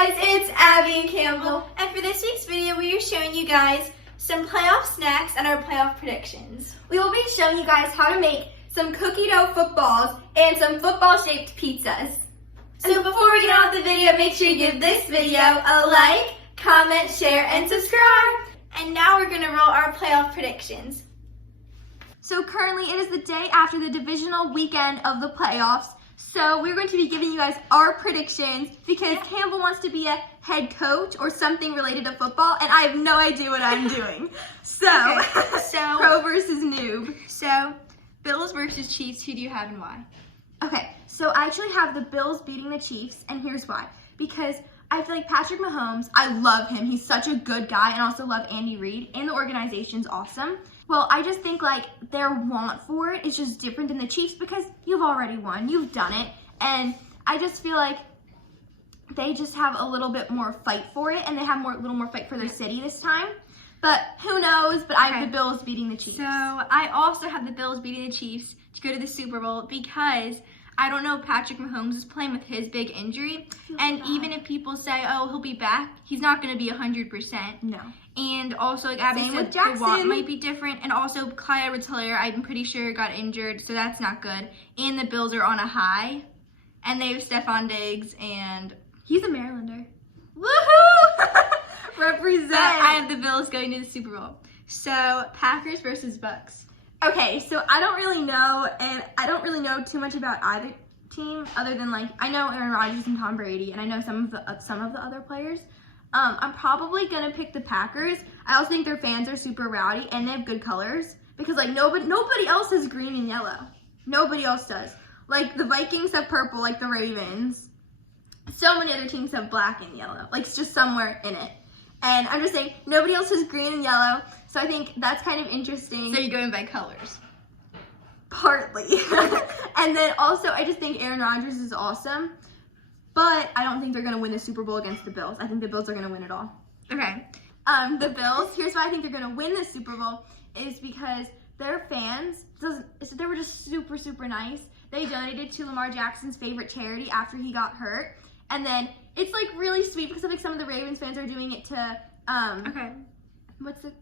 guys, it's Abby and Campbell, and for this week's video we are showing you guys some playoff snacks and our playoff predictions. We will be showing you guys how to make some cookie dough footballs and some football shaped pizzas. So before we get on with the video, make sure you give this video a like, comment, share, and subscribe. And now we're going to roll our playoff predictions. So currently it is the day after the divisional weekend of the playoffs. So we're going to be giving you guys our predictions because Campbell wants to be a head coach or something related to football, and I have no idea what I'm doing. So, pro versus noob. So, Bills versus Chiefs, who do you have and why? Okay, so I actually have the Bills beating the Chiefs, and here's why. Because I feel like Patrick Mahomes, I love him. He's such a good guy, and also love Andy Reid, and the organization's awesome. Well, I just think like their want for it is just different than the Chiefs because you've already won, you've done it, and I just feel like they just have a little bit more fight for it, and they have a little more fight for their city this time. But who knows? But I have the Bills beating the Chiefs. So I also have the Bills beating the Chiefs to go to the Super Bowl because I don't know if Patrick Mahomes is playing with his big injury, and even if people say, oh, he'll be back, he's not going to be 100%. No. And also, like Abby said, the want might be different. And also, Clyde Edwards-Helaire, I'm pretty sure, got injured, so that's not good. And the Bills are on a high. And they have Stephon Diggs, and he's a Marylander. Woohoo! Represent. But I have the Bills going to the Super Bowl. So, Packers versus Bucks. Okay, so I don't really know, and I don't really know too much about either team other than like I know Aaron Rodgers and Tom Brady, and I know some of the other players. I'm probably gonna pick the Packers. I also think their fans are super rowdy and they have good colors because like nobody else has green and yellow. Nobody else does. Like the Vikings have purple, like the Ravens. So many other teams have black and yellow. Like it's just somewhere in it. And I'm just saying nobody else has green and yellow. So I think that's kind of interesting. So you're going by colors? Partly. And then also I just think Aaron Rodgers is awesome. But I don't think they're going to win the Super Bowl against the Bills. I think the Bills are going to win it all. Okay. The Bills, here's why I think they're going to win the Super Bowl, is because their fans, they were just super, super nice. They donated to Lamar Jackson's favorite charity after he got hurt. And then it's like really sweet because I think some of the Ravens fans are doing it to,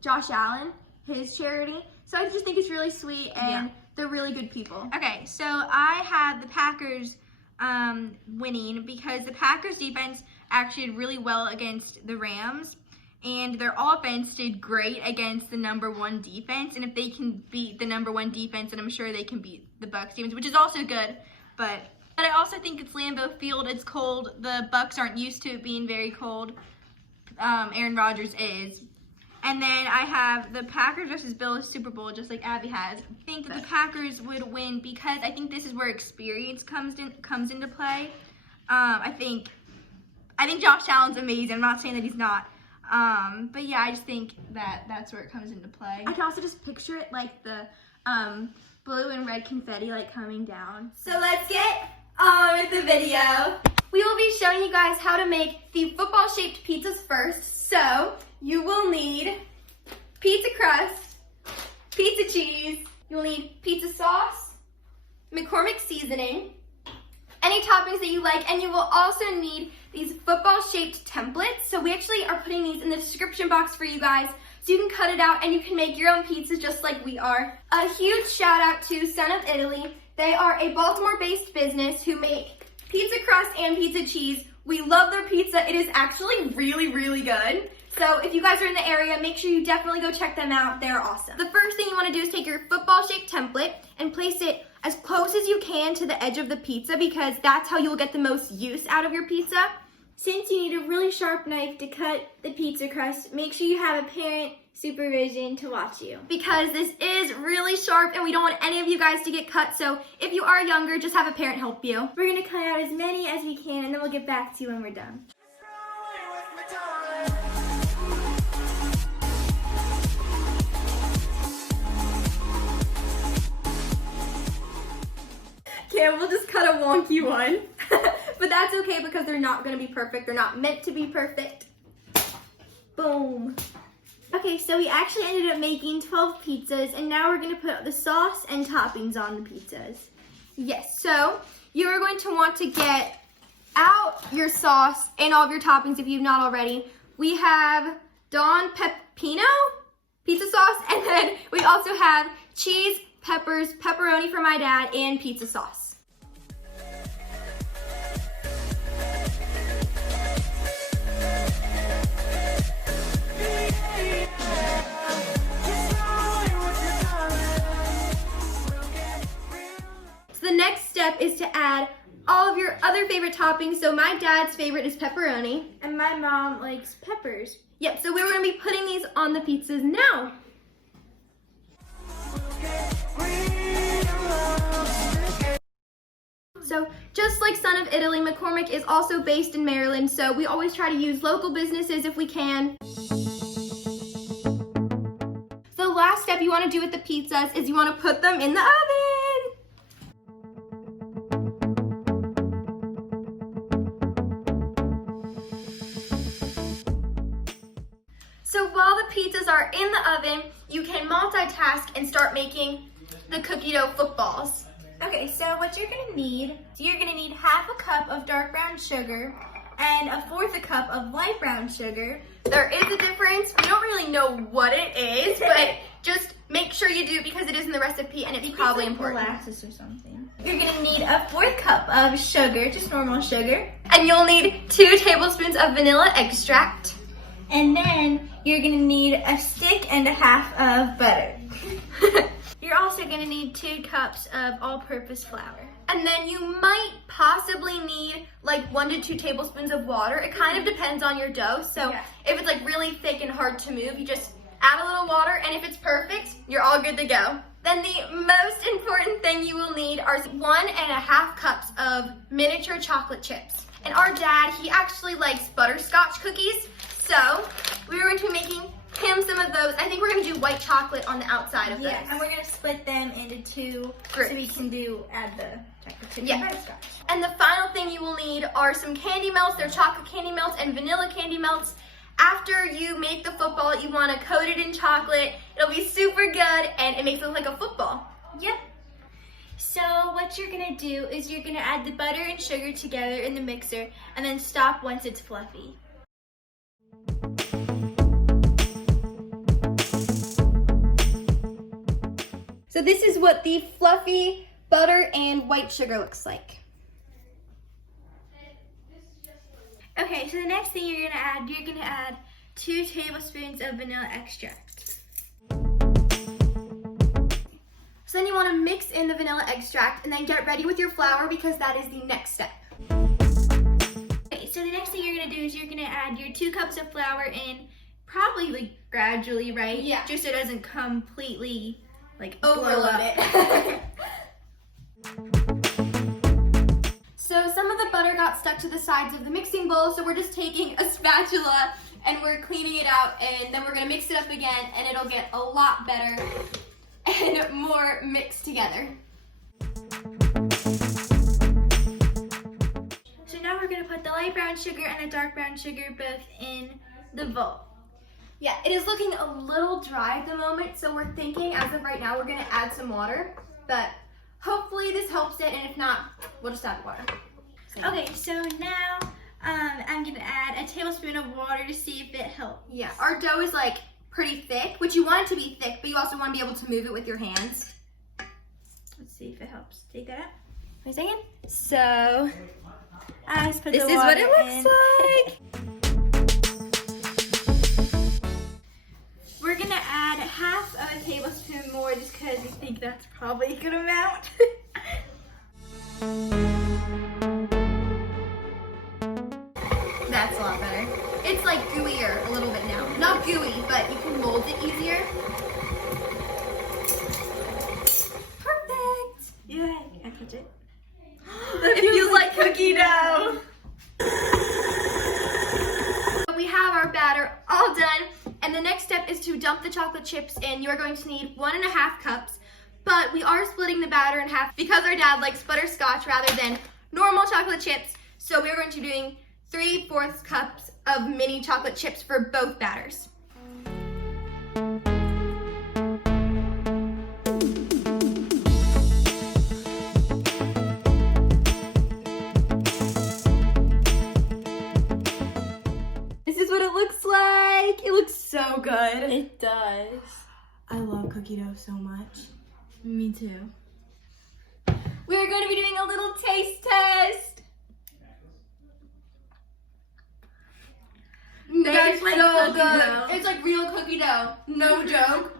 Josh Allen, his charity. So I just think it's really sweet and they're really good people. Okay, so I had the Packers winning because the Packers defense actually did really well against the Rams, and their offense did great against the #1 defense. And if they can beat the #1 defense, then I'm sure they can beat the Bucs defense, which is also good. But I also think it's Lambeau Field. It's cold. The Bucs aren't used to it being very cold. Aaron Rodgers is. And then I have the Packers versus Bills Super Bowl, just like Abby has. I think that the Packers would win because I think this is where experience comes into play. I think Josh Allen's amazing. I'm not saying that he's not. But yeah, I just think that that's where it comes into play. I can also just picture it like the blue and red confetti like coming down. So let's get on with the video. We will be showing you guys how to make the football shaped pizzas first. So you will need pizza crust, pizza cheese, you will need pizza sauce, McCormick seasoning, any toppings that you like, and you will also need these football-shaped templates. So we actually are putting these in the description box for you guys, so you can cut it out and you can make your own pizza just like we are. A huge shout out to Son of Italy. They are a Baltimore-based business who make pizza crust and pizza cheese. We love their pizza. It is actually really, really good. So if you guys are in the area, make sure you definitely go check them out. They're awesome. The first thing you want to do is take your football-shaped template and place it as close as you can to the edge of the pizza because that's how you'll get the most use out of your pizza. Since you need a really sharp knife to cut the pizza crust, make sure you have a parent supervision to watch you. Because this is really sharp and we don't want any of you guys to get cut, so if you are younger, just have a parent help you. We're going to cut out as many as we can and then we'll get back to you when we're done. Campbell just cut a wonky one. But that's okay because they're not going to be perfect. They're not meant to be perfect. Boom. Okay, so we actually ended up making 12 pizzas, and now we're going to put the sauce and toppings on the pizzas. Yes, so you are going to want to get out your sauce and all of your toppings if you've not already. We have Don Pepino pizza sauce, and then we also have cheese, peppers, pepperoni for my dad, and pizza sauce. So the next step is to add all of your other favorite toppings. So my dad's favorite is pepperoni. And my mom likes peppers. Yep, so we're gonna be putting these on the pizzas now. So just like Son of Italy, McCormick is also based in Maryland, so we always try to use local businesses if we can. So the last step you wanna do with the pizzas is you wanna put them in the oven. So while the pizzas are in the oven, you can multitask and start making the cookie dough footballs. Okay, so what you're gonna need, you're gonna need half a cup of dark brown sugar and a fourth a cup of light brown sugar. There is a difference. We don't really know what it is, but just make sure you do because it is in the recipe and it's probably important. Molasses or something. You're gonna need a fourth cup of sugar, just normal sugar. And you'll need 2 tablespoons of vanilla extract. And then you're gonna need a stick and a half of butter. You're also gonna need 2 cups of all-purpose flour. And then you might possibly need like 1 to 2 tablespoons of water. It kind of depends on your dough. So if it's like really thick and hard to move, you just add a little water, and if it's perfect, you're all good to go. Then the most important thing you will need are 1.5 cups of miniature chocolate chips. And our dad, he actually likes butterscotch cookies. So we're going to be making him some of those. I think we're going to do white chocolate on the outside of this. And we're gonna split them into 2 groups. so we can add the chocolate chip and butterscotch. And the final thing you will need are some candy melts. They're chocolate candy melts and vanilla candy melts. After you make the football, you want to coat it in chocolate. It'll be super good, and it makes it look like a football. Yep. So what you're gonna do is you're gonna add the butter and sugar together in the mixer and then stop once it's fluffy. So this is what the fluffy butter and white sugar looks like. Okay, so the next thing you're gonna add 2 tablespoons of vanilla extract. So then you want to mix in the vanilla extract and then get ready with your flour because that is the next step. Okay, so the next thing you're gonna do is you're gonna add your 2 cups of flour in, probably like gradually, right? Yeah. Just so it doesn't completely like Overload it. So some of the butter got stuck to the sides of the mixing bowl, so we're just taking a spatula and we're cleaning it out, and then we're gonna mix it up again, and it'll get a lot better and more mixed together. So now we're gonna put the light brown sugar and the dark brown sugar both in the bowl. Yeah, it is looking a little dry at the moment, so we're thinking as of right now we're gonna add some water, but hopefully this helps it, and if not, we'll just add water. Okay, so now I'm gonna add a tablespoon of water to see if it helps. Yeah, our dough is like pretty thick, which you want it to be thick, but you also want to be able to move it with your hands. Let's see if it helps. Take that out. Wait a second. So I just put This the is what water it looks in. like. We're gonna add half of a tablespoon more just because we think that's probably a good amount. That's a lot better. It's like gooier a little bit now. Not gooey, but you can mold it easier. Perfect. Yeah, I touch it. If you like cookie dough. We have our batter all done, and the next step is to dump the chocolate chips in. You are going to need 1.5 cups, but we are splitting the batter in half because our dad likes butterscotch rather than normal chocolate chips. So we are going to be doing 3/4 cups of mini chocolate chips for both batters. so good. It does. I love cookie dough so much. Me too. We're going to be doing a little taste test. It's like so cookie good. dough. It's like real cookie dough. No joke.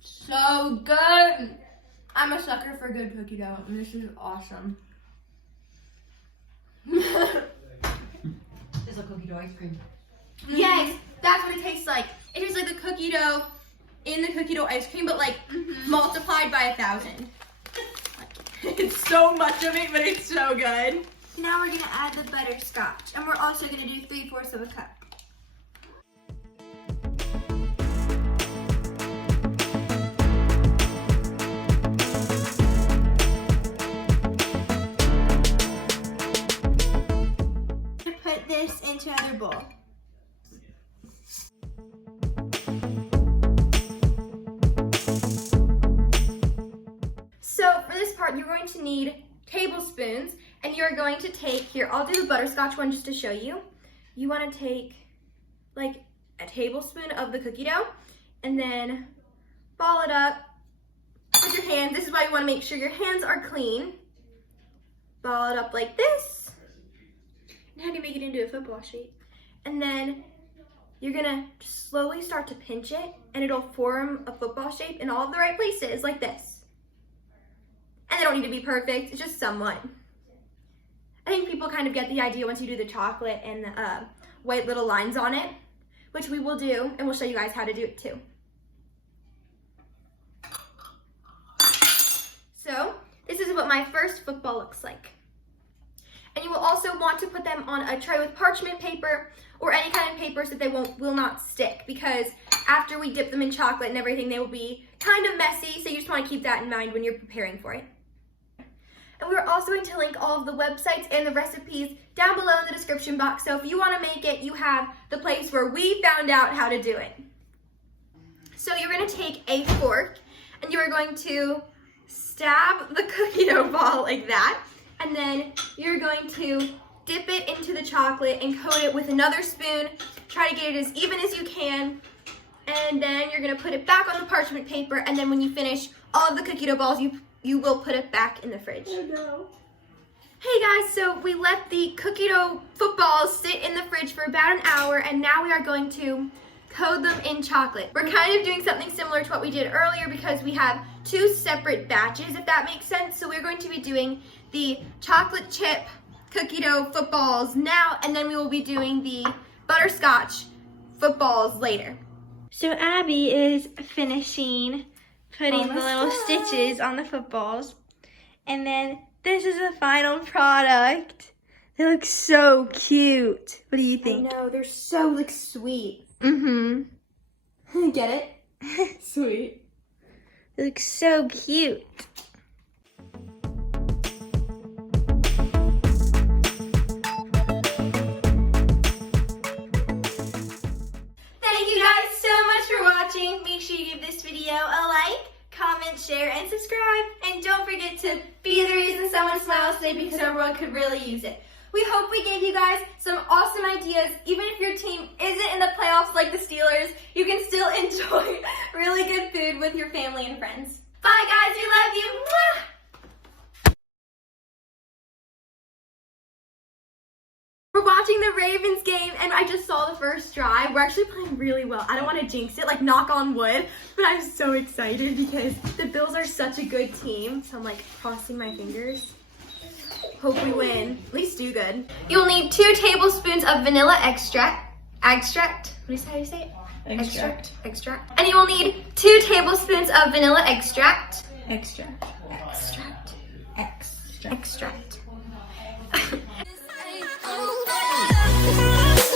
So good. I'm a sucker for good cookie dough, and this is awesome. It's like cookie dough ice cream. Yes, that's what it tastes like. It tastes like the cookie dough in the cookie dough ice cream, but like multiplied by 1,000. It's so much of it, but it's so good. Now we're gonna add the butterscotch, and we're also gonna do 3/4 of a cup. Put this into another bowl. So for this part, you're going to need tablespoons, and you're going to take, here, I'll do the butterscotch one just to show you. You want to take like a tablespoon of the cookie dough, and then ball it up with your hands. This is why you want to make sure your hands are clean. Ball it up like this. And how do you make it into a football shape? And then you're gonna just slowly start to pinch it, and it'll form a football shape in all of the right places, like this. And they don't need to be perfect, it's just somewhat. I think people kind of get the idea once you do the chocolate and the white little lines on it, which we will do, and we'll show you guys how to do it too. So, this is what my first football looks like. And you will also want to put them on a tray with parchment paper or any kind of paper so that they will not stick, because after we dip them in chocolate and everything, they will be kind of messy, so you just want to keep that in mind when you're preparing for it. And we're also going to link all of the websites and the recipes down below in the description box, so if you want to make it, you have the place where we found out how to do it. So you're going to take a fork, and you are going to stab the cookie dough ball like that, and then you're going to dip it into the chocolate and coat it with another spoon. Try to get it as even as you can, and then you're going to put it back on the parchment paper, and then when you finish all of the cookie dough balls, you will put it back in the fridge. Oh no. Hey guys, so we let the cookie dough footballs sit in the fridge for about an hour, and now we are going to coat them in chocolate. We're kind of doing something similar to what we did earlier because we have two separate batches, if that makes sense. So we're going to be doing the chocolate chip cookie dough footballs now, and then we will be doing the butterscotch footballs later. So Abby is finishing putting the little Almost stitches on the footballs. And then this is the final product. They look so cute. What do you think? I know, they're so like sweet. Mm-hmm. Get it? Sweet. They look so cute. Thank you guys so much for watching. Make sure you give this video a like, comment, share, and subscribe. And don't forget to be the reason someone smiles today, because everyone could really use it. We hope we gave you guys some awesome ideas. Even if your team isn't in the playoffs like the Steelers, you can still enjoy really good food with your family and friends. Bye guys, we love you. Mwah! We're watching the Ravens game, and I just saw the first drive. We're actually playing really well. I don't want to jinx it, like knock on wood, but I'm so excited because the Bills are such a good team. So I'm like crossing my fingers. Hope we win. At least do good. You'll need 2 tablespoons of vanilla extract. How do you say it? Extract. And you will need 2 tablespoons of vanilla extract. Extract.